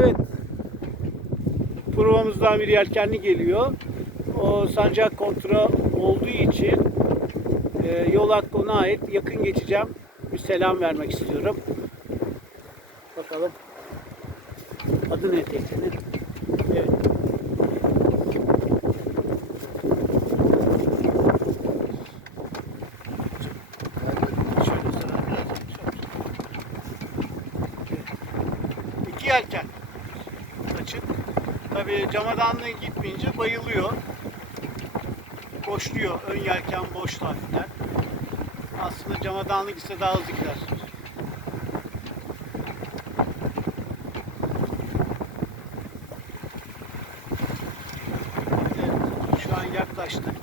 Evet. Provamızdan bir yelkenli geliyor. O sancak kontra olduğu için e, yol hakkı ait. Yakın geçeceğim. Bir selam vermek istiyorum. Bakalım. Adı ne teyzenin? Evet. İki yelken açık. Tabii camadanlığı gitmeyince bayılıyor. Boşluyor. Ön yelken boş hafiften. Aslında camadanlık ise daha hızlı gider. Evet, şu an yaklaştık.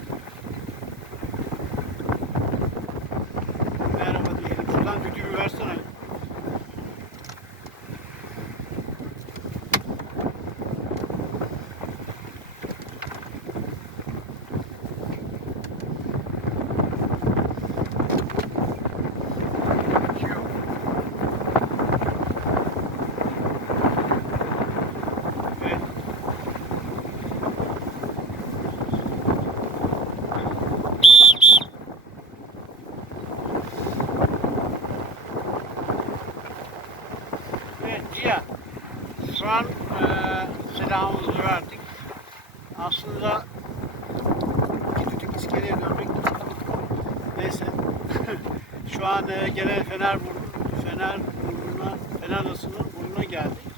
Cihan. Şu an eee selamımızı verdik. Aslında düdük iskeleye dönmek Neyse. Şu an eee gene Fener Fener burnuna, Fener Adası'nın burnuna geldik.